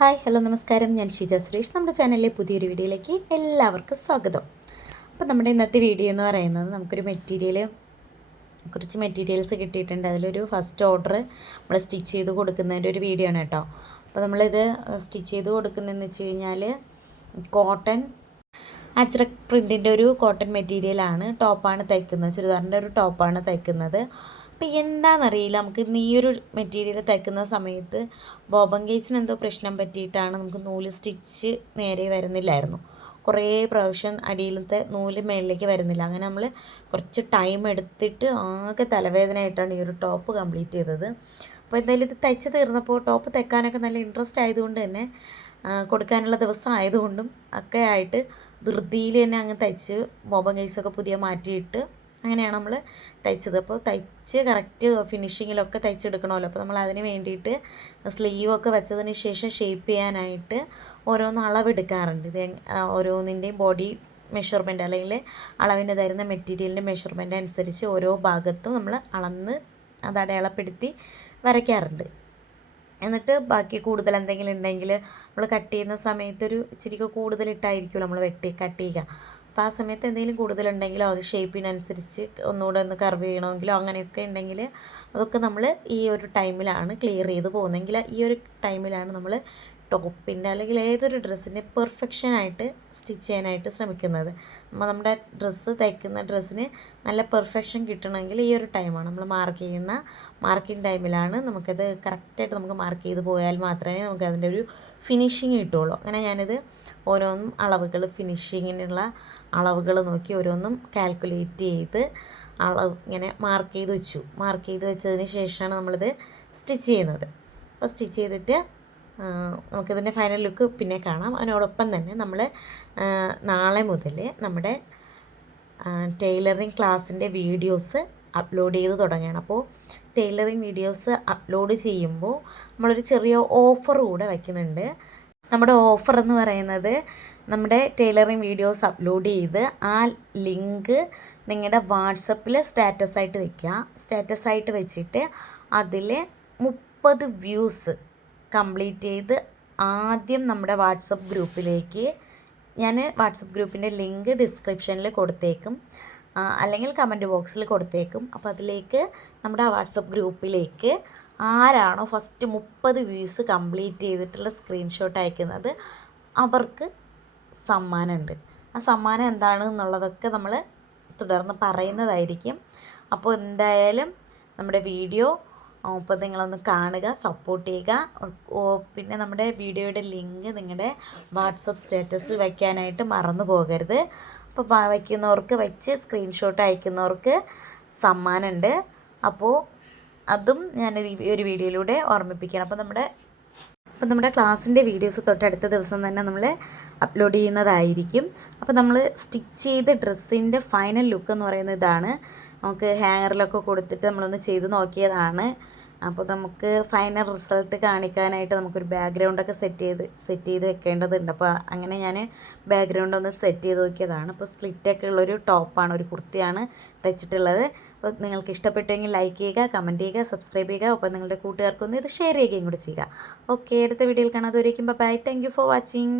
Hi hello നമസ്കാരം, ഞാൻ ഷിജ സുരേഷ്. നമ്മുടെ ചാനലിലെ പുതിയൊരു വീഡിയോയിലേക്ക് എല്ലാവർക്കും സ്വാഗതം. അപ്പോൾ നമ്മുടെ ഇന്നത്തെ വീഡിയോ എന്ന് പറയുന്നത് കുറച്ച് മെറ്റീരിയൽസ് കിട്ടിയിട്ടുണ്ട്. അതിലൊരു ഫസ്റ്റ് ഓർഡർ നമ്മൾ സ്റ്റിച്ച് ചെയ്ത് കൊടുക്കുന്നതിൻ്റെ ഒരു വീഡിയോ ആണ് കേട്ടോ. അപ്പോൾ നമ്മളിത് സ്റ്റിച്ച് ചെയ്ത് കൊടുക്കുന്നതെന്ന് വെച്ച് കഴിഞ്ഞാൽ കോട്ടൺ അജ്രക് പ്രിൻറ്റിൻ്റെ ഒരു കോട്ടൺ മെറ്റീരിയലാണ്. ടോപ്പാണ് തയ്ക്കുന്നത്, ചുരിദാറിൻ്റെ ഒരു ടോപ്പാണ് തയ്ക്കുന്നത്. അപ്പോൾ എന്താണെന്നറിയില്ല, നമുക്ക് ഈ ഒരു മെറ്റീരിയൽ തയ്ക്കുന്ന സമയത്ത് ബോബൻ കേസിന് എന്തോ പ്രശ്നം പറ്റിയിട്ടാണ് നമുക്ക് നൂല് സ്റ്റിച്ച് നേരെ വരുന്നില്ലായിരുന്നു. കുറേ പ്രാവശ്യം അടിയിലത്തെ നൂല് മേളിലേക്ക് വരുന്നില്ല. അങ്ങനെ നമ്മൾ കുറച്ച് ടൈം എടുത്തിട്ട് ആകെ തലവേദനയായിട്ടാണ് ഈ ഒരു ടോപ്പ് കംപ്ലീറ്റ് ചെയ്തത്. അപ്പോൾ എന്തായാലും ഇത് തയ്ച്ച് തീർന്നപ്പോൾ ടോപ്പ് തയ്ക്കാനൊക്കെ നല്ല ഇൻട്രസ്റ്റ് ആയതുകൊണ്ട് തന്നെ കൊടുക്കാനുള്ള ദിവസം ആയതുകൊണ്ടും ഒക്കെ ആയിട്ട് ധൃതിയിൽ തന്നെ അങ്ങ് തയ്ച്ച് ബോബൻ കേസൊക്കെ പുതിയ മാറ്റിയിട്ട് അങ്ങനെയാണ് നമ്മൾ തയ്ച്ചത്. അപ്പോൾ തയ്ച്ച് കറക്റ്റ് ഫിനിഷിങ്ങിലൊക്കെ തയ്ച്ചെടുക്കണമല്ലോ. അപ്പോൾ നമ്മൾ അതിന് വേണ്ടിയിട്ട് സ്ലീവൊക്കെ വെച്ചതിന് ശേഷം ഷേപ്പ് ചെയ്യാനായിട്ട് ഓരോന്ന് അളവെടുക്കാറുണ്ട്. ഇത് ഓരോന്നിൻ്റെയും ബോഡി മെഷർമെൻറ്റ് അല്ലെങ്കിൽ അളവിന് തരുന്ന മെറ്റീരിയലിൻ്റെ മെഷർമെൻറ്റ് അനുസരിച്ച് ഓരോ ഭാഗത്തും നമ്മൾ അളന്ന് അത് അടയാളപ്പെടുത്തി വരയ്ക്കാറുണ്ട്. എന്നിട്ട് ബാക്കി കൂടുതൽ എന്തെങ്കിലും ഉണ്ടെങ്കിൽ നമ്മൾ കട്ട് ചെയ്യുന്ന സമയത്ത് ഒരു ഇച്ചിരിയൊക്കെ കൂടുതലിട്ടായിരിക്കുമല്ലോ നമ്മൾ കട്ട് ചെയ്യുക. അപ്പോൾ ആ സമയത്ത് എന്തെങ്കിലും കൂടുതലുണ്ടെങ്കിലോ അത് ഷേപ്പിനനുസരിച്ച് ഒന്നുകൂടെ ഒന്ന് കർവ് ചെയ്യണമെങ്കിലോ അങ്ങനെയൊക്കെ ഉണ്ടെങ്കിൽ അതൊക്കെ നമ്മൾ ഈ ഒരു ടൈമിലാണ് ക്ലിയർ ചെയ്ത് പോകുന്നതെങ്കിൽ ഈ ഒരു ടൈമിലാണ് നമ്മൾ ടോപ്പിൻ്റെ അല്ലെങ്കിൽ ഏതൊരു ഡ്രസ്സിനെ പെർഫെക്ഷനായിട്ട് സ്റ്റിച്ച് ചെയ്യാനായിട്ട് ശ്രമിക്കുന്നത്. നമ്മുടെ ഡ്രസ്സ് തയ്ക്കുന്ന ഡ്രസ്സിന് നല്ല പെർഫെക്ഷൻ കിട്ടണമെങ്കിൽ ഈ ഒരു ടൈമാണ് നമ്മൾ മാർക്കിംഗ് ടൈമിലാണ് നമുക്കത് കറക്റ്റായിട്ട് നമുക്ക് മാർക്ക് ചെയ്ത് പോയാൽ മാത്രമേ നമുക്ക് അതിൻ്റെ ഒരു ഫിനിഷിങ് കിട്ടുകയുള്ളൂ. അങ്ങനെ ഞാനിത് ഓരോന്നും അളവുകൾ ഫിനിഷിങ്ങിനുള്ള അളവുകൾ നോക്കി ഓരോന്നും കാൽക്കുലേറ്റ് ചെയ്ത് ഇങ്ങനെ മാർക്ക് ചെയ്ത് വെച്ചതിന് ശേഷമാണ് നമ്മളിത് സ്റ്റിച്ച് ചെയ്യുന്നത്. അപ്പോൾ സ്റ്റിച്ച് ചെയ്തിട്ട് നമുക്കിതിൻ്റെ ഫൈനൽ ലുക്ക് പിന്നെ കാണാം. അതിനോടൊപ്പം തന്നെ നമ്മൾ നാളെ മുതൽ നമ്മുടെ ടൈലറിങ് ക്ലാസ്സിൻ്റെ വീഡിയോസ് അപ്ലോഡ് ചെയ്ത് തുടങ്ങുകയാണ്. അപ്പോൾ ടൈലറിങ് വീഡിയോസ് അപ്ലോഡ് ചെയ്യുമ്പോൾ നമ്മളൊരു ചെറിയ ഓഫർ കൂടെ വയ്ക്കുന്നുണ്ട്. നമ്മുടെ ഓഫർ എന്ന് പറയുന്നത് നമ്മുടെ ടൈലറിങ് വീഡിയോസ് അപ്ലോഡ് ചെയ്ത് ആ ലിങ്ക് നിങ്ങളുടെ വാട്സപ്പിൽ സ്റ്റാറ്റസായിട്ട് വെച്ചിട്ട് അതിൽ 30 വ്യൂസ് കംപ്ലീറ്റ് ചെയ്ത് ആദ്യം നമ്മുടെ വാട്സപ്പ് ഗ്രൂപ്പിലേക്ക് ഞാൻ വാട്സപ്പ് ഗ്രൂപ്പിൻ്റെ ലിങ്ക് ഡിസ്ക്രിപ്ഷനിൽ കൊടുത്തേക്കും, അല്ലെങ്കിൽ കമൻറ്റ് ബോക്സിൽ കൊടുത്തേക്കും. അപ്പോൾ അതിലേക്ക് നമ്മുടെ വാട്സപ്പ് ഗ്രൂപ്പിലേക്ക് ആരാണോ ഫസ്റ്റ് 30 വ്യൂസ് കംപ്ലീറ്റ് ചെയ്തിട്ടുള്ള സ്ക്രീൻഷോട്ട് അയക്കുന്നത് അവർക്ക് സമ്മാനമുണ്ട്. ആ സമ്മാനം എന്താണെന്നുള്ളതൊക്കെ നമ്മൾ തുടർന്ന് പറയുന്നതായിരിക്കും. അപ്പോൾ എന്തായാലും നമ്മുടെ വീഡിയോ അപ്പോൾ നിങ്ങളൊന്ന് കാണുക, സപ്പോർട്ട് ചെയ്യുക. പിന്നെ നമ്മുടെ വീഡിയോയുടെ ലിങ്ക് നിങ്ങളുടെ വാട്സപ്പ് സ്റ്റാറ്റസിൽ വയ്ക്കാനായിട്ട് മറന്നു പോകരുത്. അപ്പോൾ വെച്ച് സ്ക്രീൻഷോട്ട് അയക്കുന്നവർക്ക് സമ്മാനമുണ്ട്. അപ്പോൾ അതും ഞാൻ ഈ ഒരു വീഡിയോയിലൂടെ ഓർമ്മിപ്പിക്കണം. അപ്പോൾ നമ്മുടെ ക്ലാസ്സിൻ്റെ വീഡിയോസ് തൊട്ടടുത്ത ദിവസം തന്നെ നമ്മൾ അപ്ലോഡ് ചെയ്യുന്നതായിരിക്കും. അപ്പോൾ നമ്മൾ സ്റ്റിച്ച് ചെയ്ത ഡ്രസ്സിൻ്റെ ഫൈനൽ ലുക്ക് എന്ന് പറയുന്നത് ഇതാണ്. നമുക്ക് ഹാങ്ങറിലൊക്കെ കൊടുത്തിട്ട് നമ്മളൊന്ന് ചെയ്ത് നോക്കിയതാണ്. അപ്പോൾ നമുക്ക് ഫൈനൽ റിസൾട്ട് കാണിക്കാനായിട്ട് നമുക്കൊരു ബാക്ക്ഗ്രൗണ്ടൊക്കെ സെറ്റ് ചെയ്ത് വെക്കേണ്ടതുണ്ട്. അപ്പോൾ അങ്ങനെ ഞാൻ ബാക്ക്ഗ്രൗണ്ട് ഒന്ന് സെറ്റ് ചെയ്ത് നോക്കിയതാണ്. അപ്പോൾ സ്ലിറ്റൊക്കെ ഉള്ളൊരു ടോപ്പാണ്, ഒരു കുർത്തിയാണ് തയ്ച്ചിട്ടുള്ളത്. അപ്പോൾ നിങ്ങൾക്ക് ഇഷ്ടപ്പെട്ടെങ്കിൽ ലൈക്ക് ചെയ്യുക, കമൻറ്റ് ചെയ്യുക, സബ്സ്ക്രൈബ് ചെയ്യുക. അപ്പോൾ നിങ്ങളുടെ കൂട്ടുകാർക്കൊന്ന് ഇത് ഷെയർ ചെയ്യുകയും കൂടി ചെയ്യുക. ഓക്കെ, അടുത്ത വീഡിയോയിൽ കാണാം. അതുവരേക്കും bye. Thank you for watching.